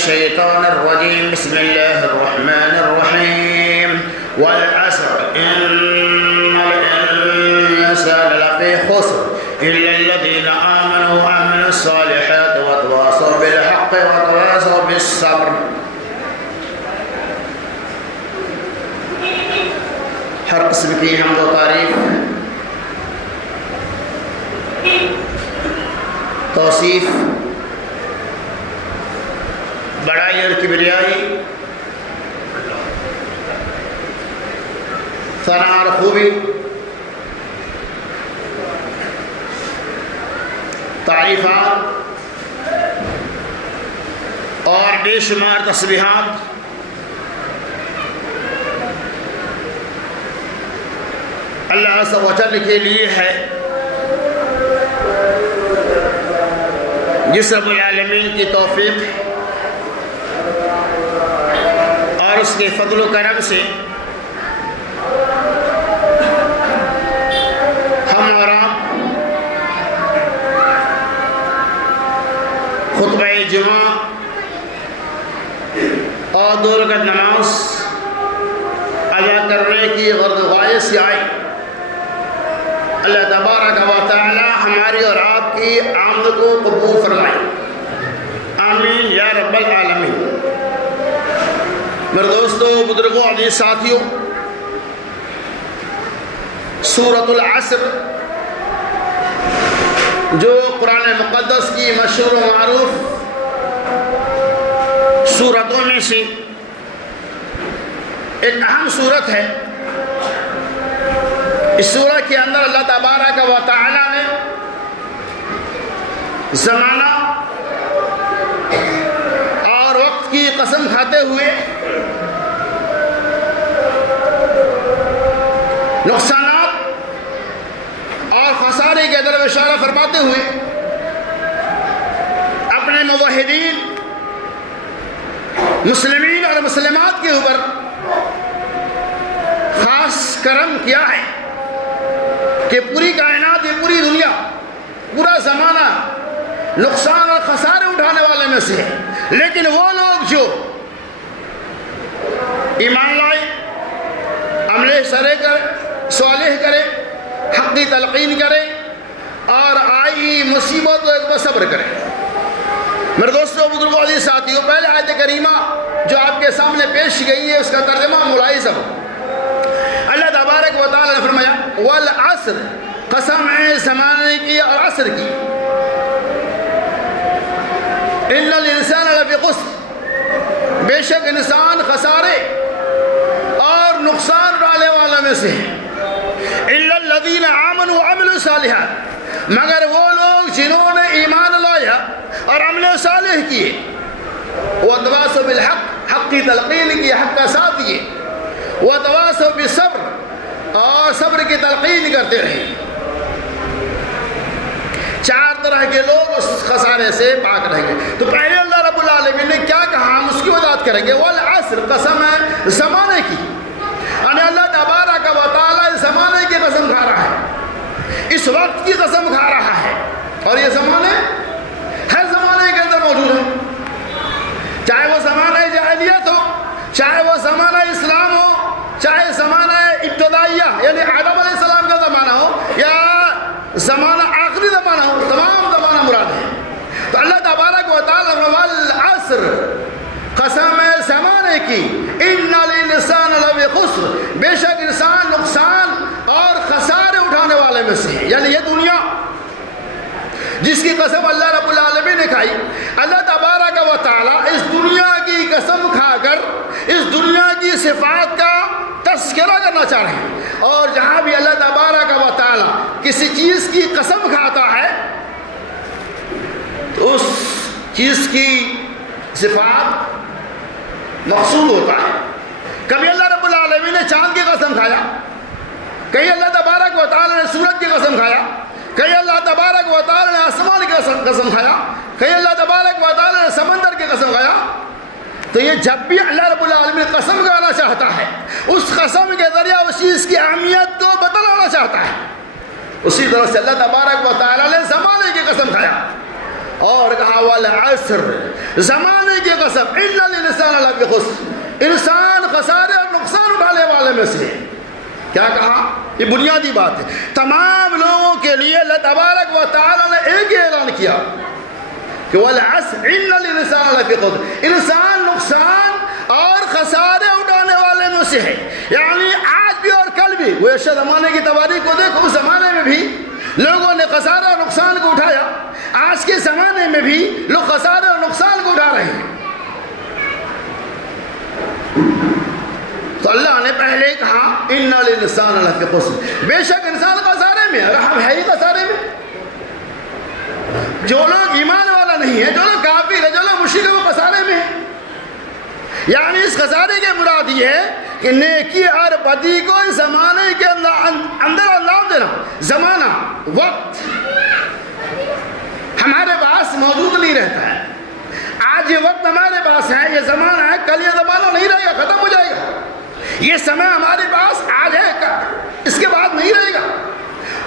الشيطان الرجيم بسم الله الرحمن الرحيم والعصر إن الإنسان لفي خسر إلا الذين آمنوا وعملوا الصالحات وتواصوا بالحق وتواصوا بالصبر. ہر قسم کی حمد و تعریف، توصیف، بڑائی اور کبریائی، ثنا اور خوبی، تعریفات اور بے شمار تسبیحات اللہ عز و جل کے لیے ہے، جس رب العالمین کی توفیق اور اس کے فضل و کرم سے ہم اور آپ خطبہ جمعہ اور 2 رکعت نماز ادا کرنے کی غرض و غایت سے آئے۔ اللہ تبارک و تعالی ہماری اور آپ کی آمد کو قبول فرمائے، آمین یا رب العالمین۔ میرے دوستو، بزرگوں، عزیز ساتھیوں، سورۃ العصر جو قرآن مقدس کی مشہور و معروف سورتوں میں سے ایک اہم سورت ہے۔ اس سورت کے اندر اللہ تبارک و تعالی نے زمانہ اور وقت کی قسم کھاتے ہوئے، نقصانات اور خسارے کے طرف اشارہ فرماتے ہوئے اپنے موحدین مسلمین اور مسلمات کے اوپر خاص کرم کیا ہے کہ پوری کائنات، یہ پوری دنیا، پورا زمانہ نقصان اور خسارے اٹھانے والے میں سے ہے، لیکن وہ لوگ جو ایمان لائے، عمل صالح کرے، حق کی تلقین کرے اور آئی مصیبتوں پر صبر کرے۔ میرے دوستوں، بزرگوں، عزیز ساتھیوں، پہلے آیت کریمہ جو آپ کے سامنے پیش گئی ہے اس کا ترجمہ ملاحظہ ہو۔ اللہ تبارک و تعالی نے فرمایا والعصر، قسم ہے زمانے کی اور عصر کی، ان الانسان لفی خسر، بے شک انسان خسارے اور نقصان ڈالنے والوں میں سے ہے، الا الذین آمنوا وعملوا الصالحات، مگر وہ لوگ جنہوں نے ایمان لایا اور عمل صالح کیے، وتواصوا بالحق، حق کی تلقین کی، حق کا ساتھ دیے، وتواصوا بالصبر، اور صبر کی تلقین کرتے رہے۔ 4 طرح کے لوگ اس خسارے سے پاک رہیں گے۔ تو پہلے اللہ رب العالمین نے کیا کہا، ہم اس کی وضاحت کریں گے۔ والعصر، قسم ہے زمانے کی، یعنی اللہ تبارک و تعالی اس زمانے کی قسم کھا رہا ہے، اس وقت کی قسم کھا رہا ہے، اور یہ زمانے ہر زمانے کے اندر موجود ہے، چاہے وہ زمانہ جاہلیت ہو، چاہے وہ زمانہ اسلام ہو، چاہے زمانہ ابتدائیہ یعنی آدم علیہ السلام کا زمانہ ہو، یا زمانہ آخری زمانہ ہو، تمام زمانہ مراد ہے۔ تو اللہ تبارک و تعالی والعصر، قسم ہے زمانے کی، ان الانسان لفی خسر، بے شک انسان نقصان اور خسارے اٹھانے والے میں سے ہے، یعنی یہ دنیا جس کی قسم اللہ رب العالمین نے کھائی۔ اللہ تبارک و تعالی اس دنیا کی قسم کھا کر اس دنیا کی صفات کا تذکرہ کرنا چاہ رہے ہیں، اور جہاں بھی اللہ تبارک و تعالی کسی چیز کی قسم کھاتا ہے تو اس چیز کی صفات مقصود ہوتا ہے۔ کبھی اللہ رب العالمین نے چاند کی قسم کھایا، کہیں اللہ تبارک و تعالی نے سورج کی قسم کھایا، کہیں اللہ تبارک و تعالی نے آسمان کی قسم کھایا، کہیں اللہ تبارک و تعالی نے سمندر کی قسم کھایا۔ تو یہ جب بھی اللہ رب العالمین قسم کھانا چاہتا ہے، اس قسم کے ذریعہ اس چیز کی اہمیت کو بتلانا چاہتا ہے۔ اسی طرح سے اللہ تبارک و تعالی نے زمانے کی قسم کھایا، اور کہا والعصر، زمانے کی قسم، ان الانسان لفی خسر، انسان خسارے اور نقصان اٹھانے والے میں سے۔ کیا کہا؟ یہ بنیادی بات ہے۔ تمام لوگوں کے لیے اللہ تبارک و تعالیٰ نے ایک ہی اعلان کیا کہ والعصر ان الانسان لفی خسر، انسان نقصان اور خسارے اٹھانے والے میں سے ہے۔ یعنی آج بھی اور کل بھی، وہ ایسے زمانے کی تواریخ کو دیکھو، اس زمانے میں بھی لوگوں نے خسارہ اور نقصان کو اٹھایا، آج کے زمانے میں بھی لوگ خسارے اور نقصان کو اٹھا رہے ہیں۔ تو اللہ نے پہلے کہا ان الانسان لفی خسر، بے شک انسان خسارے میں ہے، ہم ہے ہی خسارے میں۔ جو لوگ ایمان والا نہیں ہے، جو لوگ کافر ہے، جو لوگ مشرک ہے، وہ خسارے میں ہے۔ یعنی اس خسارے کے مراد یہ ہے کہ نیکی اور بدی کو اس زمانے کے اندر انجام دینا۔ زمانہ، وقت ہمارے پاس موجود نہیں رہتا ہے۔ آج یہ وقت ہمارے پاس ہے، یہ زمانہ ہے، کل یہ زمانہ نہیں رہے گا، ختم ہو جائے گا۔ یہ سمے ہمارے پاس آج ہے، اس کے بعد نہیں رہے گا۔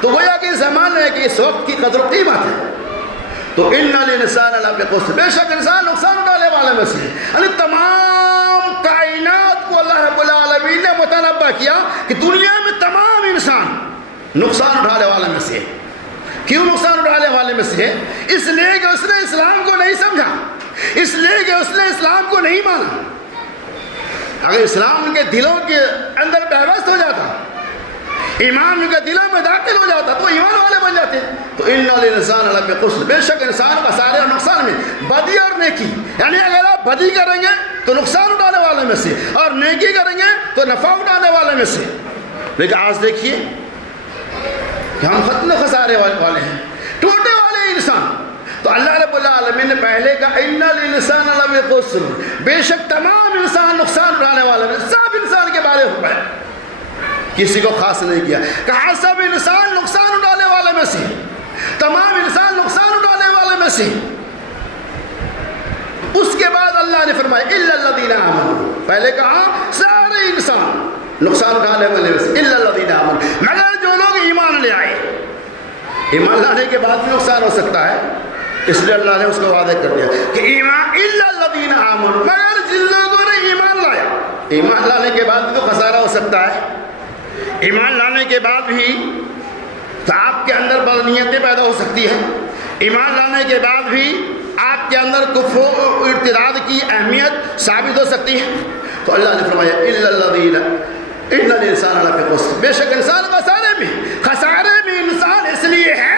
تو گویا کہ زمانے کی اس وقت کی قدر و قیمت ہے۔ تو ان الانسان لفی خسر، بے شک انسان نقصان اٹھانے والے میں سے ہے۔ یعنی تمام کائنات کو اللہ رب العالمین نے متنبہ کیا کہ دنیا میں تمام انسان نقصان اٹھانے والے میں سے ہے۔ کیوں نقصان اٹھانے والے میں سے ہے؟ اس لیے کہ اس نے اسلام کو نہیں سمجھا، اس لیے کہ اس نے اسلام کو نہیں مانا۔ اگر اسلام ان کے دلوں کے اندر پیوست ہو جاتا، ایمان ان کے دلوں میں داخل ہو جاتا، تو ایمان والے بن جاتے۔ تو ان الانسان لفی خسر، بے شک انسان خسارے اور نقصان میں، بدی اور نیکی۔ یعنی اگر آپ بدی کریں گے تو نقصان اٹھانے والے میں سے، اور نیکی کریں گے تو نفع اٹھانے والے میں سے۔ لیکن آج دیکھیے کہ ہم ختم خسارے والے ہیں، ٹوٹے والے انسان۔ تو اللہ رب العالمین نے پہلے کہا ان الانسان لفی خسر، بے شک تمام انسان نقصان اٹھانے والے میں، سب انسان کے بارے میں ہے، کسی کو خاص نہیں کیا۔ کہا سب انسان نقصان اٹھانے والے میں سے، تمام انسان نقصان اٹھانے والے میں سے۔ اس کے بعد اللہ نے فرمایا الا الذین آمنوا، پہلے کہا سارے انسان نقصان اٹھانے والے میں سے، الا الذین آمنوا، مگر جو لوگ ایمان لے آئے۔ ایمان لانے کے بعد بھی نقصان ہو سکتا ہے، اس لیے اللہ نے اس کو واضح کر دیا کہ ایمان الا الذین آمنوا، مگر جن لوگوں نے ایمان لایا۔ ایمان لانے کے بعد بھی تو خسارہ ہو سکتا ہے۔ ایمان لانے کے بعد بھی تو آپ کے اندر بدنیتیں پیدا ہو سکتی ہیں۔ ایمان لانے کے بعد بھی آپ کے اندر کفر و ارتداد کی اہمیت ثابت ہو سکتی ہے۔ تو اللہ نے فرمایا الا الذین ان الانسان لفی خسر، بے شک انسان خسارے میں۔ خسارے میں انسان اس لیے ہے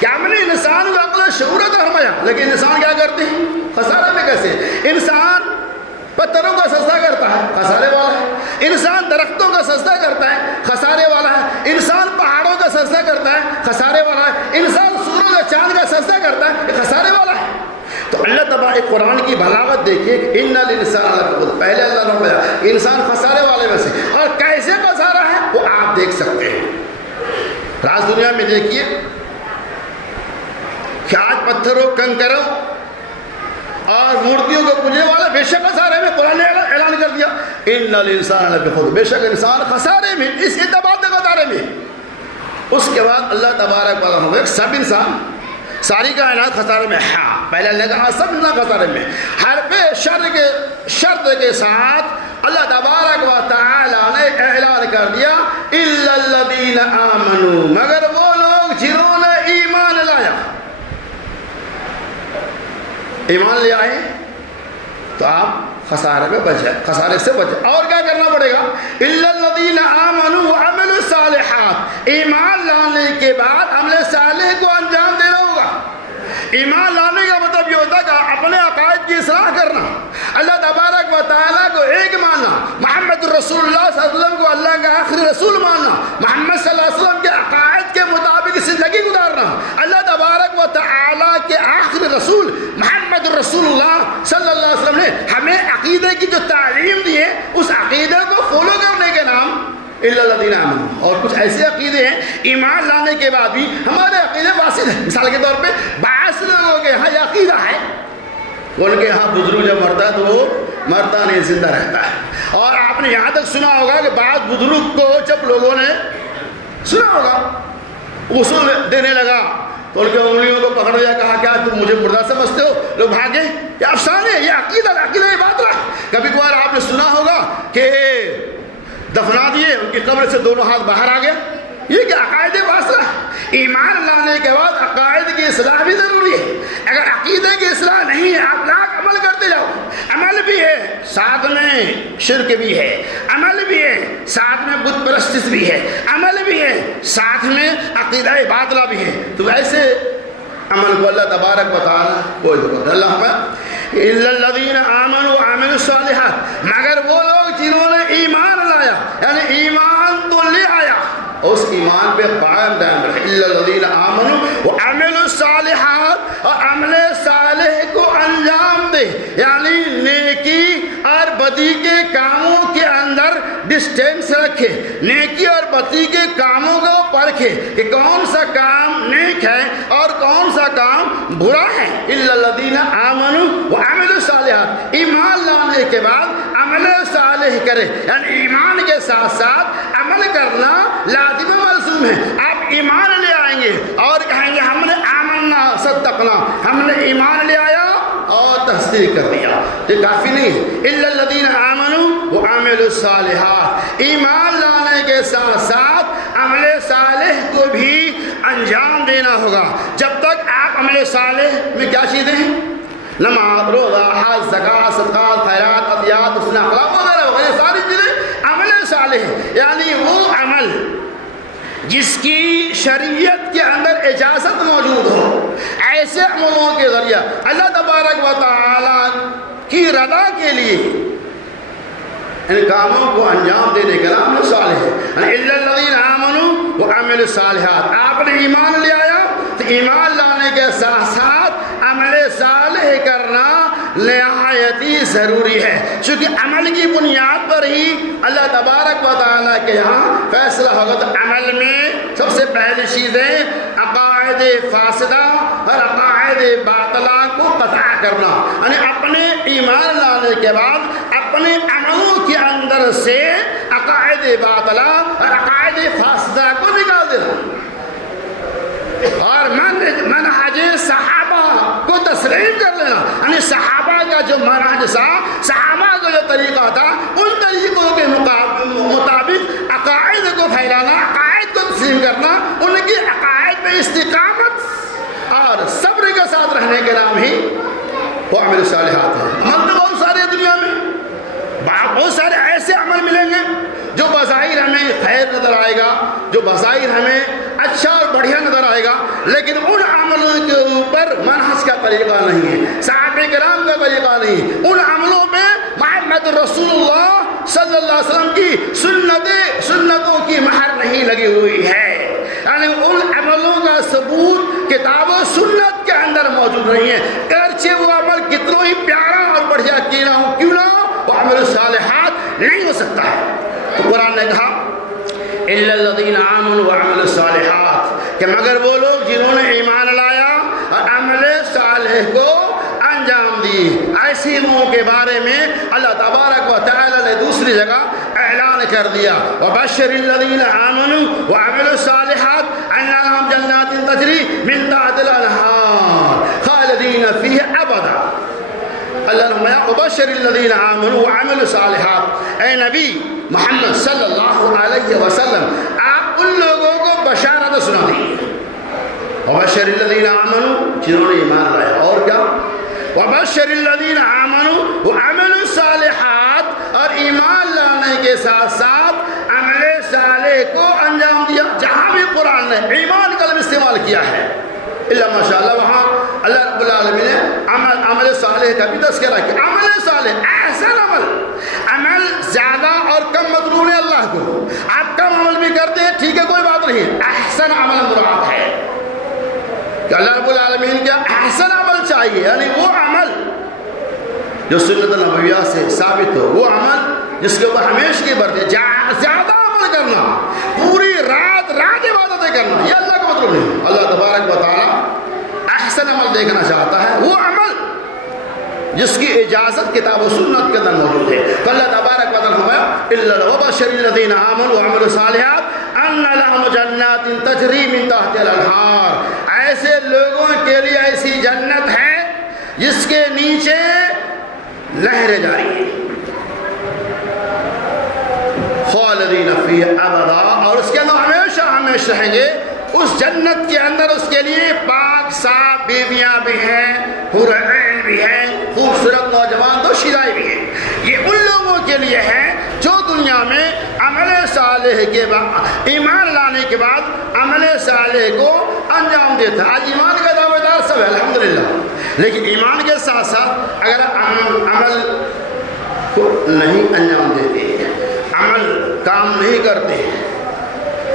کہ ہم نے انسان کو عقل و شعور عطا فرمایا، لیکن انسان کیا کرتے ہیں؟ خسارے میں کیسے؟ انسان پتھروں کا سجدہ کرتا ہے، خسارے والا ہے۔ انسان درختوں کا سجدہ کرتا ہے، خسارے والا ہے۔ انسان پہاڑوں کا سجدہ کرتا ہے، خسارے والا ہے۔ انسان سورج اور چاند کا سجدہ کرتا ہے، یہ خسارے والا ہے۔ تو اللہ تبارک قرآن کی بلاغت دیکھیے کہ ان الانسان لفی خسر، پہلے اللہ نے بتایا کہ انسان خسارے والے میں سے، اور کیسے خسارہ ہے وہ آپ دیکھ سکتے ہیں۔ راز دنیا میں دیکھیے کہ آج پتھروں، کنکروں اور مورتیوں کو پوجنے والا بے شک خسارے میں، قرآن نے اعلان کر دیا ان الانسان لفی خسر، بے شک انسان خسارے میں، اس اعتبار سے خسارے میں۔ اس کے بعد اللہ تبارک و تعالیٰ سب انسان، ساری کائنات خسارے میں۔ ہاں، پہلے اللہ نے کہا سب انسان خسارے میں، حرف شرط کے ساتھ اللہ تبارک و تعالیٰ نے اعلان کر دیا الا الذین آمنوا، مگر وہ لوگ جنہوں نے ایمان لایا۔ ایمان لے آئے تو آپ خسارے میں بچ جائے، خسارے سے بچ جائے۔ اور کیا کرنا پڑے گا؟ الا الذین آمنوا وعملوا الصالحات، ایمان لانے کے بعد عمل صالح کو انجام دینا ہوگا۔ ایمان لانے کا مطلب یہ ہوتا ہے کہ اپنے عقائد کی اصلاح کرنا، اللہ تبارک و تعالیٰ کو ایک ماننا، محمد رسول اللہ صلی اللہ علیہ وسلم کو اللہ کا آخری رسول ماننا، محمد صلی اللہ علیہ وسلم کے عقائد کے مطابق زندگی گزارنا، اللہ تبارک و تعالیٰ کے آخری رسول محمد رسول اللہ صلی اللہ علیہ وسلم نے ہمیں عقیدے کی جو تعلیم دی ہے، اس عقیدے کو فالو کرنے کے نام الا الذین آمنوا۔ اور کچھ ایسے عقیدے ہیں ایمان لانے کے بعد بھی ہمارے عقیدے فاسد ہیں۔ مثال کے طور پہ بعض لوگوں کے یہاں یہ عقیدہ ہے، ان کے یہاں بزرگ جب مرتا ہے تو وہ مرتا نہیں، زندہ رہتا ہے۔ اور آپ نے یہاں تک سنا ہوگا کہ بعض بزرگ کو جب لوگوں نے سنا ہوگا غسل دینے لگا تو ان کی انگلیوں کو پکڑ لیا, کہا کیا تم مجھے مردہ سمجھتے ہو؟ لوگ بھاگے. یہ افسانے, یہ عقیدہ یہ بات رہا. کبھی کبھار آپ نے سنا ہوگا کہ دفنا دیے, ان کی قبر سے دونوں ہاتھ باہر آ گیا. یہ کہ عقائد باطلہ. ایمان لانے کے بعد عقائد کی اصلاح بھی ضروری ہے. اگر عقیدے کی اصلاح نہیں ہے, آپ لاکھ عمل کرتے جاؤ, عمل بھی ہے ساتھ میں شرک بھی ہے, عمل بھی ہے ساتھ میں بت پرستش بھی ہے, عمل بھی ہے ساتھ میں عقیدہ باطلہ بھی ہے, تو ایسے عمل کو اللہ تبارک و تعالیٰ کوئی دکھتا. اللہ میں الا الذین آمنوا وعملوا الصالحات, مگر وہ لوگ جنہوں نے ایمان لایا, یعنی ایمان تو لے آیا, اس ایمان پہ قائم دائم رہے. الا الذین آمنوا وعملوا الصالحات, اور عمل صالح کو انجام دے, یعنی نیکی اور بدی کے کاموں کے اندر ڈسٹینس رکھے, نیکی اور بدی کے کاموں کو پرکھے کہ کون سا کام نیک ہے اور کون سا کام برا ہے. الا الذین آمنوا وعملوا الصالحات, ایمان لانے کے بعد عمل صالح کرے, یعنی ایمان کے ساتھ ساتھ عمل کرنا لازم ملزوم ہے. آپ ایمان لے آئیں گے اور کہیں گے ہم نے آمنا صدقنا, ہم نے ایمان لے آیا اور تصدیق کر دیا, یہ کافی نہیں ہے. الا الذین آمنوا وعملوا الصالحات, ایمان لانے کے ساتھ ساتھ عمل صالح کو بھی انجام دینا ہوگا. جب تک آپ عمل صالح میں کیا چیزیں ہیں, نماز, روزہ, حج, زکوٰۃ, صدقات, خیرات, عطیات, حسن اخلاق وغیرہ وغیرہ ساری چیزیں عمل صالح ہے. یعنی وہ عمل جس کی شریعت کے اندر اجازت موجود ہو, ایسے عملوں کے ذریعہ اللہ تبارک و تعالی کی رضا کے لیے ان کاموں کو انجام دینے کا نام صالح ہے. الا الذین آمنوا وعملوا الصالحات, آپ نے ایمان لے آیا تو ایمان لانے کے ساتھ ساتھ عمل صالح کرنا نہایت ہی ضروری ہے, چونکہ عمل کی بنیاد پر ہی اللہ تبارک و تعالیٰ کے یہاں فیصلہ ہوگا. تو عمل میں سب سے پہلی چیزیں عقائد فاسدہ اور عقائد باطلہ کو قطع کرنا, یعنی اپنے ایمان لانے کے بعد اپنے عملوں کے اندر سے عقائد باطلہ اور عقائد فاسدہ کو نکال دینا, اور منہج صحابہ کو تسلیم کر لینا. یعنی صحابہ کا جو منہج تھا, صحابہ کا جو طریقہ تھا, ان طریقوں کے مطابق عقائد کو پھیلانا, عقائد کو تسلیم کرنا, ان کی عقائد پہ استقامت اور صبر کے ساتھ رہنے کے نام ہی وہ عمل صالحات ہے. عمل تو بہت سارے دنیا میں, بہت سارے ایسے عمل ملیں گے جو بظاہر ہمیں خیر نظر آئے گا, جو بظاہر ہمیں اچھا اور بڑھیا نظر آئے گا, لیکن ان عملوں کے اوپر منہج کا طریقہ نہیں ہے, صحابہ کرام کا طریقہ نہیں ہے. ان عملوں پہ محمد رسول اللہ صلی اللہ علیہ وسلم کی سنتوں کی مہر نہیں لگی ہوئی ہے. یعنی ان عملوں کا ثبوت کتاب و سنت کے اندر موجود نہیں ہے, اگرچہ وہ عمل کتنا ہی پیارا اور بڑھیا کیوں نہ ہو, وہ عمل صالحات نہیں ہو سکتا ہے. تو قرآن نے کہا الا الذین آمنوا وعملوا الصالحات, کہ مگر وہ لوگ جنہوں نے ایمان لایا اور عمل صالح کو انجام دی. ایسی لوگوں کے بارے میں اللہ تبارک و تعالی نے دوسری جگہ اعلان کر دیا, وبشر الذین آمنوا وعملوا الصالحات ان لهم جنات تجری من تحتها الانہار خالدین فیہا ابدا. اللہ نے وبشر الذین آمنوا وعملوا الصالحات, اے نبی محمد صلی اللہ علیہ وسلم, آپ ان لوگوں کو بشارت سنا دیجیے. وبشر الذین آمنوا, جنہوں نے ایمان لایا, اور کیا, وبشر الذین آمنوا وعملوا الصالحات, اور ایمان لانے کے ساتھ ساتھ عمل صالح کو انجام دیا. جہاں بھی قرآن نے ایمان کا لفظ استعمال کیا ہے اللہ ماشاءاللہ, وہاں اللہ رب العالمین نے عمل صالح کا بھی تذکرہ کیا. عمل صالح احسن عمل زیادہ اور کم مطلوب ہے اللہ کو. آپ کم عمل بھی کرتے ہیں ٹھیک ہے, کوئی بات نہیں, احسن عمل مراد ہے کہ اللہ رب العالمین کیا احسن عمل چاہیے, یعنی وہ عمل جو سنت نبویہ سے ثابت ہو, وہ عمل جس کے اوپر ہمیشہ کی برتے, زیادہ عمل کرنا, پوری رات عبادتیں کرنا, یہ اللہ کا مطلب نہیں. اللہ تبارک و تعالی احسن عمل دیکھنا چاہتا ہے, وہ عمل جس کی اجازت کتاب و سنت کے اندر موجود ہے. تو اللہ تبارک و تعالی فرمایا وبشر الذین آمنوا وعملوا الصالحات ان لهم جنات تجری من تحتها الانہار, اے ایسے لوگوں کے لیے ایسی جنت ہے جس کے نیچے لہریں جاری ہیں، خالدین فیہا ابدا، اور اس کے اندر ہمیشہ ہمیشہ رہیں گے۔ اس جنت کے اندر اس کے لیے پاک صاف بیویاں بھی ہیں، حور عین بھی ہیں، خوبصورت نوجوان دوشیزائیں بھی ہیں۔ یہ ان لوگوں کے لیے ہے جو دنیا میں عمل صالح کے بعد، ایمان لانے کے بعد عمل صالح کو انجام دیتا ہے۔ آج ایمان کا دعوے دار سب ہے الحمدللہ، لیکن ایمان کے ساتھ ساتھ اگر عمل کو نہیں انجام دیتے ہیں، عمل کام نہیں کرتے ہیں،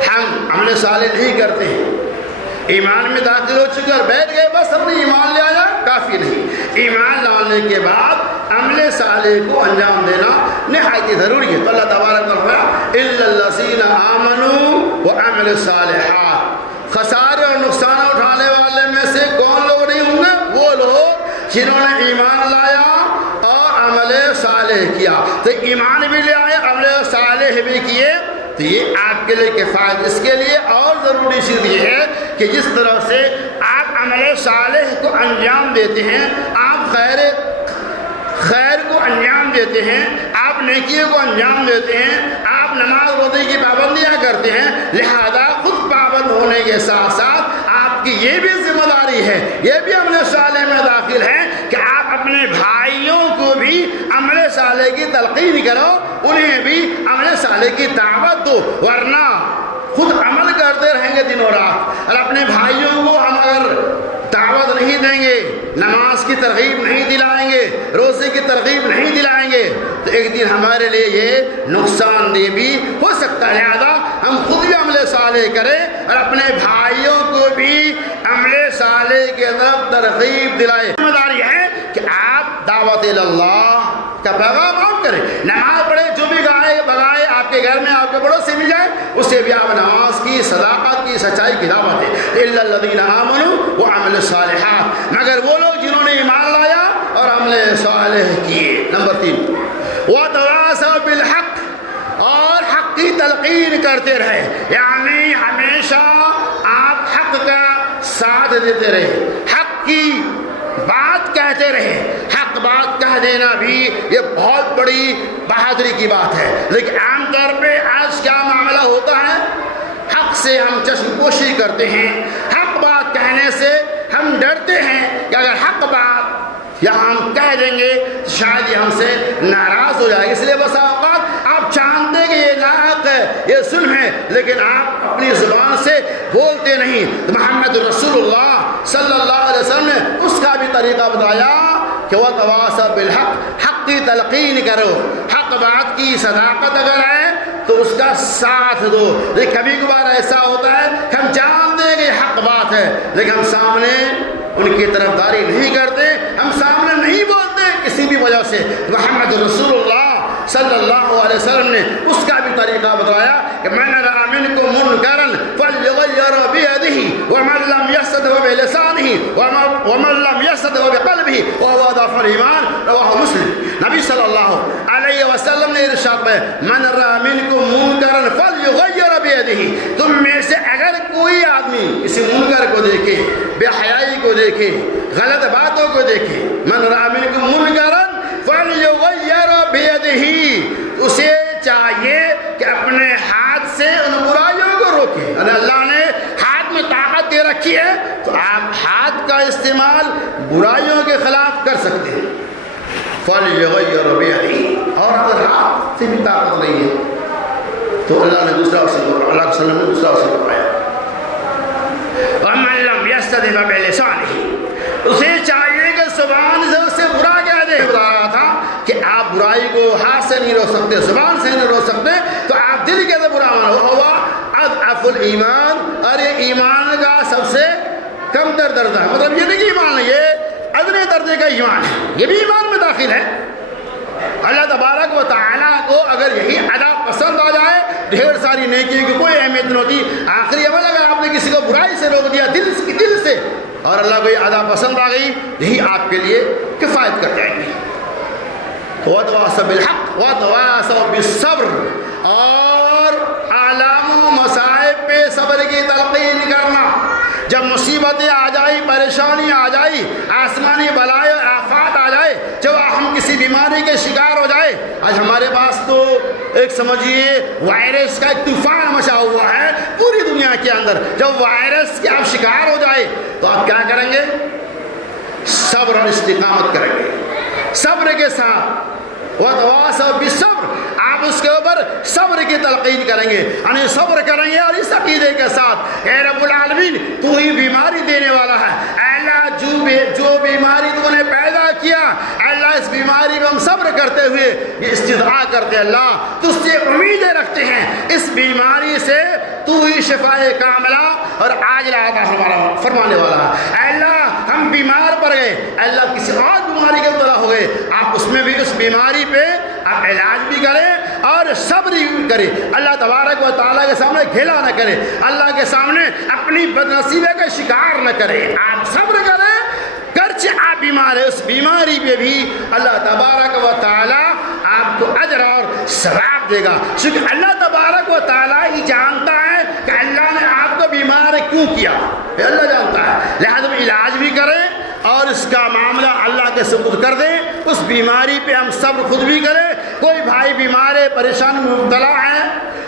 ہم عمل صالح نہیں کرتے ہیں، ایمان میں داخل ہو چکے اور بیٹھ گئے بس اپنے ایمان لے آیا، کافی نہیں۔ ایمان لانے کے بعد عمل صالح کو انجام دینا نہایت ضروری ہے۔ تو اللہ تبارک و تعالیٰ الا الذین آمنوا وعملوا الصالحات، خسارے اور نقصان اٹھانے والے میں سے کون لوگ نہیں ہوں گے؟ وہ لوگ جنہوں نے ایمان لایا اور عمل صالح کیا۔ تو ایمان بھی لے آئے، عمل صالح بھی کیے، تو یہ آپ کے لیے کفایت۔ اس کے لیے اور ضروری چیز یہ ہے کہ جس طرح سے آپ عمل صالح کو انجام دیتے ہیں، آپ خیر کو انجام دیتے ہیں، آپ نیکیوں کو انجام دیتے ہیں، آپ نماز روزے کی پابندیاں کرتے ہیں، لہذا خود پابند ہونے کے ساتھ ساتھ آپ کی یہ بھی ذمہ داری ہے، یہ بھی عمل صالح میں داخل ہے کہ آپ اپنے بھائیوں کو بھی عمل صالح کی تلقین کرو، انہیں بھی عمل صالح کی دعوت دو، ورنہ خود عمل کرتے رہیں گے دن و رات، اور اپنے بھائیوں کو ہم اگر دعوت نہیں دیں گے، نماز کی ترغیب نہیں دلائیں گے، روزے کی ترغیب نہیں دلائیں گے، تو ایک دن ہمارے لیے یہ نقصان دہ بھی ہو سکتا ہے۔ لہذا ہم خود بھی عمل صالح کریں اور اپنے بھائیوں کو بھی عمل صالح کے طرف ترغیب دلائیں۔ ذمہ داری ہے کہ آپ دعوت اللہ کا پیغام آپ کریں، نماز پڑھیں، جو بھی گائے بگائے آپ کے گھر میں آپ کے پڑوسی مل جائے اسے بھی آپ نماز کی، صداقت کی، سچائی کی دعوت دیں۔ الا الذین آمنوا وعملوا الصالحات، مگر وہ لوگ جنہوں نے ایمان لایا اور عمل صالح کیے۔ نمبر 3، وتواصوا بالحق، اور حق کی تلقین کرتے رہے، یعنی ہمیشہ آپ حق کا ساتھ دیتے رہے، حق کی بات کہتے رہے۔ حق بات کہہ دینا بھی یہ بہت بڑی بہادری کی بات ہے، لیکن عام طور پہ آج کیا معاملہ ہوتا ہے، حق سے ہم چشم پوشی کرتے ہیں، حق بات کہنے سے ہم ڈرتے ہیں کہ اگر حق بات یا ہم کہہ دیں گے تو شاید یہ ہم سے ناراض ہو جائے گا، اس لیے بس اوقات آپ جانتے ہیں کہ یہ ناحق ہے، یہ ظلم ہے، لیکن آپ اپنی زبان سے بولتے نہیں۔ تو محمد رسول اللہ صلی اللہ علیہ وسلم نے اس کا بھی طریقہ بتایا کہ وتواصوا بالحق، حق کی تلقین کرو، حق بات کی صداقت اگر ہے تو اس کا ساتھ دو۔ لیکن کبھی کبھار ایسا ہوتا ہے کہ ہم جانتے ہیں کہ حق بات ہے لیکن ہم سامنے ان کی طرفداری نہیں کرتے، ہم سامنے نہیں بولتے کسی بھی وجہ سے۔ محمد رسول اللہ صلی اللہ علیہ وسلم نے اس کا بھی طریقہ بتایا کہ من رأى منکم منکرا فلیغیرہ بیدہ ومن لم یستطع بلسانہ ومن لم یستطع بقلبہ وہو اضعف الایمان، رواہ مسلم۔ نبی صلی اللہ علیہ وسلم نے ارشاد میں من رأى منکم منکرا فلیغیرہ بیدہ، تم میں سے اگر کوئی آدمی کسی منکر کو دیکھے، بے حیائی کو دیکھے، غلط باتوں کو دیکھے، من رأى منکم منکرا فلیغیرہ بیدہ، اسے چاہیے کہ اپنے ہاتھ سے ان برائیوں کو روکے۔ یعنی اللہ نے ہاتھ میں طاقت دے رکھی ہے تو آپ ہاتھ کا استعمال برائیوں کے خلاف کر سکتے ہیں۔ فلیغیرہ بیدہ، اور اگر ہاتھ سے بھی طاقت نہیں ہے تو اللہ نے دوسرا اصول، اللہ کے وسلم نے دوسرا اصول بتایا، ومن لم یستطع بلسانہ، اسے چاہیے کہ زبان سے اسے برا کہہ دے۔ بتا رہا تھا کہ آپ برائی کو ہاتھ سے نہیں روک سکتے، زبان سے نہیں روک سکتے، تو آپ دل کے اندر برا مانو، ہوا اضعف الایمان، اور یہ ایمان کا سب سے کم تر درجہ ہے۔ مطلب یہ نہیں کہ ایمان ہے، یہ ادنے درجے کا ایمان ہے، یہ بھی ایمان میں داخل ہے۔ اللہ تبارک و تعالیٰ کو اگر یہی ادا پسند آ جائے، ڈھیر ساری نیکی کی کوئی اہمیت نہیں ہوتی۔ آخری عمل اگر آپ نے کسی کو برائی سے روک دیا دل سے، اور اللہ کو یہ ادا پسند آ گئی، یہی آپ کے لیے کفایت کر جائے گی۔ وتواصوا بالحق وتواصوا بالصبر، اور آلام و مصائب پہ صبر کی تلقین کرنا۔ جب مصیبت مصیبتیں آ جائی، پریشانی آ جائی، آسمانی بلائے آفات آ جائے، جب ہم کسی بیماری کے شکار ہو جائے، آج ہمارے پاس تو ایک سمجھیے وائرس کا ایک طوفان مچا ہوا ہے پوری دنیا کے اندر، جب وائرس کے آپ شکار ہو جائے تو آپ کیا کریں گے؟ صبر اور استقامت کریں گے، صبر کے ساتھ وتواصوا بالصبر، آپ اس کے اوپر صبر کی تلقین کریں گے، یعنی صبر کریں گے اور اس عقیدے کے ساتھ اے رب العالمین تو ہی بیماری دینے والا ہے، اے اللہ جو بیماری تو نے پیدا کیا، اے اللہ اس بیماری میں ہم صبر کرتے ہوئے یہ استدعا کرتے ہیں، اللہ تجھ سے امیدیں رکھتے ہیں، اس بیماری سے تو ہی شفائے کاملہ اور عاجلہ عطا فرمانے والا ہے، اے اللہ ہم بیمار پڑ گئے، اے اللہ کسی اور بیماری کے مبتلا ہو گئے، آپ اس میں بھی اس بیماری پہ آپ علاج بھی کریں اور صبر بھی کریں، اللہ تبارک و تعالیٰ کے سامنے گھیلا نہ کریں، اللہ کے سامنے اپنی بدنصیبی کا شکار نہ کریں، آپ صبر کریں، گرچہ آپ بیمار ہیں اس بیماری پہ بھی اللہ تبارک و تعالیٰ آپ کو اجر اور ثواب دے گا، کیونکہ اللہ تبارک و تعالیٰ ہی جانتا ہے کہ اللہ نے آپ کو بیمار کیوں کیا، اللہ جانتا ہے، لہذا علاج بھی کریں اور اس کا معاملہ اللہ کے سپرد کر دیں، اس بیماری پہ ہم صبر خود بھی کریں، کوئی بھائی بیمار ہے پریشانی میں مبتلا ہے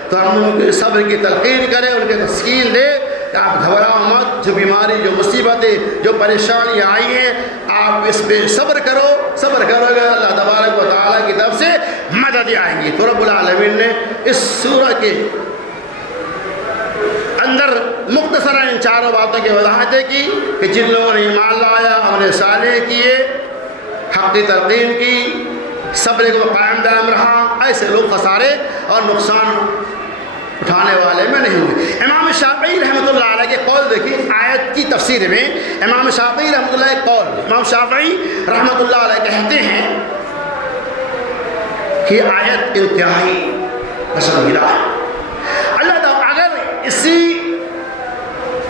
تو ہم ان کے صبر کی تلقین کریں، ان کے تسکین دیں کہ آپ گھبراؤ مت، جو بیماری جو مصیبتیں جو پریشانی آئی ہیں آپ اس پہ صبر کرو، صبر کرو گے اللہ تبارک و تعالیٰ کی طرف سے مدد آئیں گی۔ تو رب العالمین نے اس سورہ کے اندر مختصراً ان چاروں باتوں کی وضاحتیں کی کہ جن لوگوں نے ایمان لایا، عمل صالح کیے، حق کی تلقین کی، صبر کو قائم دائم رہا، ایسے لوگ خسارے اور نقصان اٹھانے والے میں نہیں ہوئے۔ امام شافعی رحمۃ اللہ علیہ کے قول دیکھیں، آیت کی تفسیر میں امام شافعی رحمۃ اللہ کے قول، امام شافعی رحمۃ اللہ علیہ کہتے ہیں کہ آیت انتہائی پسندیدہ ہے، اللہ تعالیٰ اگر اسی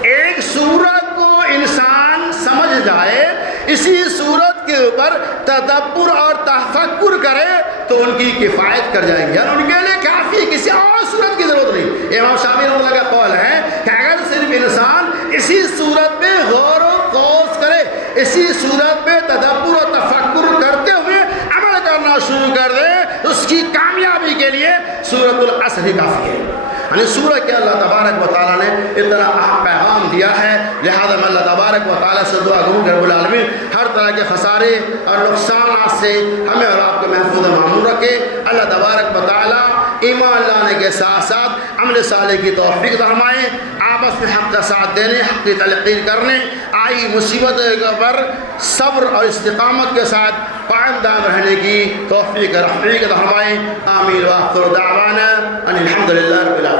ایک سورت کو انسان سمجھ جائے، اسی صورت کے اوپر تدبر اور تفکر کرے تو ان کی کفایت کر جائیں گے، اور ان کے لیے کافی، کسی اور صورت کی ضرورت نہیں۔ امام شافعی رحمۃ اللہ کا قول ہے کہ اگر صرف انسان اسی صورت پہ غور و خوض کرے، اسی صورت پہ تدبر و تفکر کرتے ہوئے عمل کرنا شروع کر دے تو اس کی کامیابی کے لیے سورۃ العصر ہی کافی ہے، یعنی سورہ کے اللہ تبارک و تعالیٰ نے اتنا اہم پیغام دیا ہے، لہذا میں اللہ تبارک و تعالیٰ سے دعا کروں کہ رب العالمین ہر طرح کے خسارے اور نقصانات سے ہمیں اور آپ کو محفوظ و معمول رکھے، اللہ تبارک و تعالیٰ ایمان لانے کے ساتھ ساتھ عمل صالح کی توفیق فرمائے، آپس میں حق کا ساتھ دینے، حق کی تلقین کرنے، آئی مصیبت پر صبر اور استقامت کے ساتھ قائم دائم رہنے کی توفیق فرمائے، آمین، وآخر دعوانا ان الحمد للہ رب العالمین۔